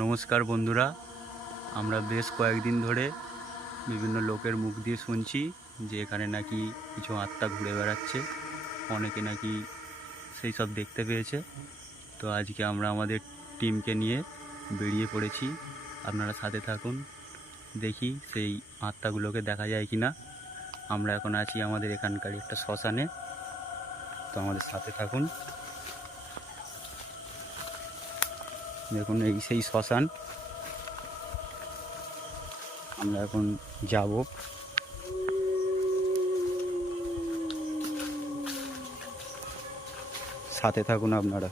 নমস্কার বন্ধুরা, আমরা বেশ কয়েকদিন ধরে বিভিন্ন লোকের মুখ দিয়ে শুনছি যে এখানে নাকি কিছু আত্মা ঘুরে বেড়াচ্ছে, অনেকে নাকি সেই সব দেখতে পেয়েছে। তো আজকে আমরা আমাদের টিমকে নিয়ে বেরিয়ে পড়েছি। আপনারা সাথে থাকুন, দেখি সেই আত্মাগুলোকে দেখা যায় কি না। আমরা এখন আছি আমাদের এখানকার একটা শ্মশানে, তো আমাদের সাথে থাকুন। দেখুন এই সেই শ্মশান, আমরা এখন যাব। সাথে থাকুন আপনারা।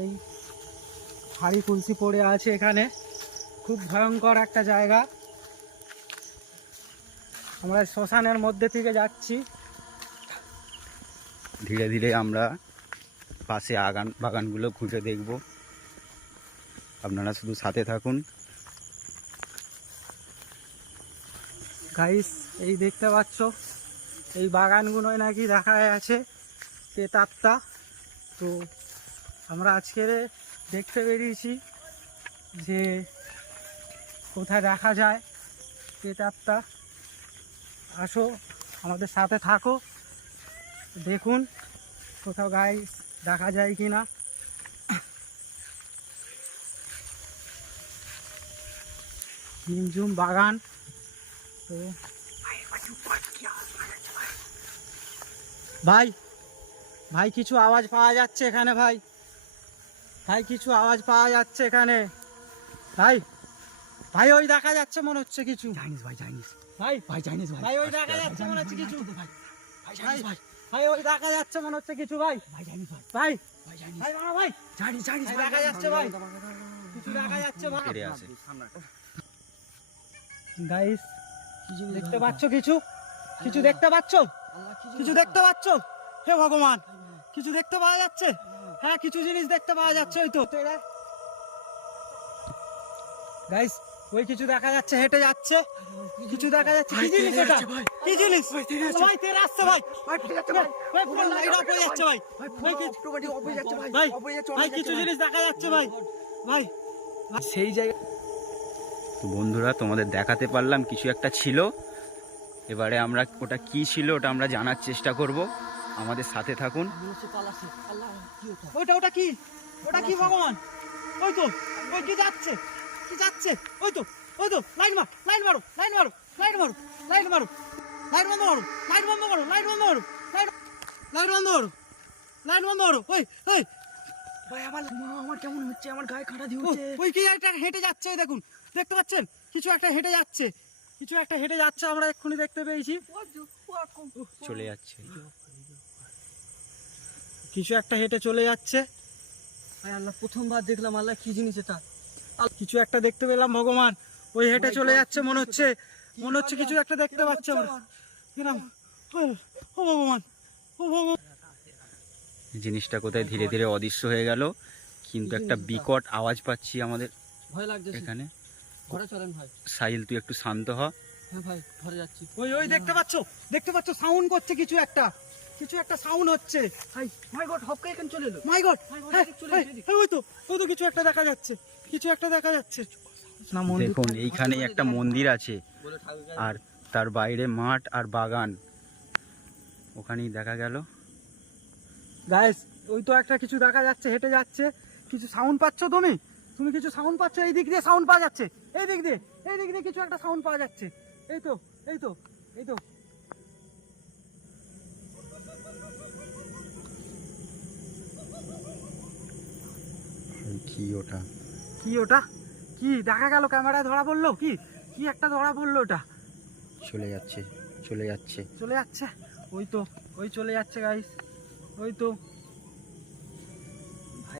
এই হাড়ি কুলসি পড়ে আছে এখানে, খুব ভয়ঙ্কর একটা জায়গা। আমরা শ্মশানের মধ্যে থেকে যাচ্ছি। ধীরে ধীরে আমরা পাশে বাগানগুলো ঘুরে দেখব, আপনারা শুধু সাথে থাকুন। গাইস, এই দেখতে পাচ্ছ এই বাগানগুলোয় নাকি দেখা আছে প্রেতাত্মা। তো আমরা আজকে দেখতে বেরিয়েছি যে কোথায় দেখা যায় প্রেতাত্মা। আসো আমাদের সাথে থাকো, দেখুন কোথাও গাইস দেখা যায় কি না। নিমঝুম বাগান। তো ভাই ভাই কিছু আওয়াজ পাওয়া যাচ্ছে এখানে। ভাই ভাই কিছু আওয়াজ পাওয়া যাচ্ছে এখানে। ভাই ভাই ওই দেখা যাচ্ছে মনে হচ্ছে কিছু। জানিস ভাই, জানিস ভাই ভাই, জানিস ভাই, ভাই ওই দেখা যাচ্ছে মনে হচ্ছে কিছু। ভাই ভাই ভাই ভাই ওই দেখা যাচ্ছে মনে হচ্ছে কিছু। ভাই ভাই জানিস ভাই, ভাই ভাই জানিস ভাই মারা ভাই জানিস জানিস ভাই, দেখা যাচ্ছে ভাই, কিছু দেখা যাচ্ছে ভাই। ফিরে আসে। গাইস দেখতে পাচ্ছ কিছু? কিছু দেখতে পাচ্ছ? কিছু দেখতে পাচ্ছ? হে ভগবান, কিছু দেখতে পাওয়া যাচ্ছে? হ্যাঁ, কিছু জিনিস দেখতে পাওয়া যাচ্ছে। ওই তো গাইস, ওই কিছু দেখা যাচ্ছে, হেঁটে যাচ্ছে, কিছু দেখা যাচ্ছে। কি জিনিস এটা? কি জিনিস? ভাই তেরে আসছে ভাই, ভাই পুরো লাইট অফ হয়ে যাচ্ছে ভাই। ভাই ভাই কিছু জিনিস দেখা যাচ্ছে ভাই। ভাই সেই জায়গা। তো বন্ধুরা, তোমাদের দেখাতে পারলাম কিছু একটা ছিল। এবারে আমরা ওটা কি ছিল ওটা আমরা জানার চেষ্টা করব, আমাদের সাথে থাকুন। ওটা ওটা কি? ওটা কি ভগবান? ওই তো, ওই কি যাচ্ছে, কি যাচ্ছে? ওই তো, ওই তো, লাইট মার, লাইট মারো, লাইট মারো, লাইট মারো, লাইট মারো, লাইট বন্ধ করো, লাইট বন্ধ করো, লাইট বন্ধ করো, লাইট বন্ধ করো, লাইট বন্ধ করো। ওই ওই ভাই, আমার কেমন হচ্ছে, আমার গায়ে কাঁটা দিয়ে উঠছে। ওই কি একটা হেঁটে যাচ্ছে, ওই দেখুন, দেখতে পাচ্ছেন? কিছু একটা হেঁটে যাচ্ছে, কিছু একটা হেঁটে যাচ্ছে, আমরা এক্ষুনি দেখতে পেয়েছি। চলে যাচ্ছে, কিছু একটা হেঁটে চলে যাচ্ছে। ভাই আল্লাহ, প্রথমবার দেখলাম। আল্লাহ কি জিনিস এটা? কিছু একটা দেখতে পেলাম ভগবান, ওই হেঁটে চলে যাচ্ছে মনে হচ্ছে, মনে হচ্ছে কিছু একটা দেখতে পাচ্ছি আমরা। ও ভগবান, ও ভগবান। জিনিসটা কোথায় ধীরে ধীরে অদৃশ্য হয়ে গেল, কিন্তু একটা বিকট আওয়াজ পাচ্ছি আমাদের ভয় লাগছে এখানে। ঘরে চলেন ভাই। সাহিল, তুই একটু শান্ত হ। হ্যাঁ ভাই, ঘরে যাচ্ছি। ওই ওই দেখতে পাচ্ছ, দেখতে পাচ্ছ? সাউন্ড করছে কিছু একটা, কিছু একটা সাউন্ড হচ্ছে। ভাই মাই গড, হপকে এখানে চলে এলো। মাই গড, চলে ওই তো, ওই তো কিছু একটা দেখা যাচ্ছে, কিছু একটা দেখা যাচ্ছে। না মন্দির, দেখুন এইখানে একটা মন্দির আছে, আর তার বাইরে মাঠ আর বাগান, ওখানেই দেখা গেল। গাইস ওই তো একটা কিছু দেখা যাচ্ছে, হেঁটে যাচ্ছে। কিছু সাউন্ড পাচ্ছ তুমি? তুমি কিছু সাউন্ড পাচ্ছ? এই দিক দিয়ে সাউন্ড পাওয়া যাচ্ছে, এই দিক দিয়ে, এই দিক দিয়ে কিছু একটা সাউন্ড পাওয়া যাচ্ছে। এই তো, এই তো, এই তো। কি ওটা? কি ওটা? কি দেখা গেল? ক্যামেরায় ধরা পড়লো? কি কি একটা ধরা পড়লো? ওটা চলে যাচ্ছে, চলে যাচ্ছে। চলে যাচ্ছে। ওই তো, ওই চলে যাচ্ছে গাইস, ওই তো।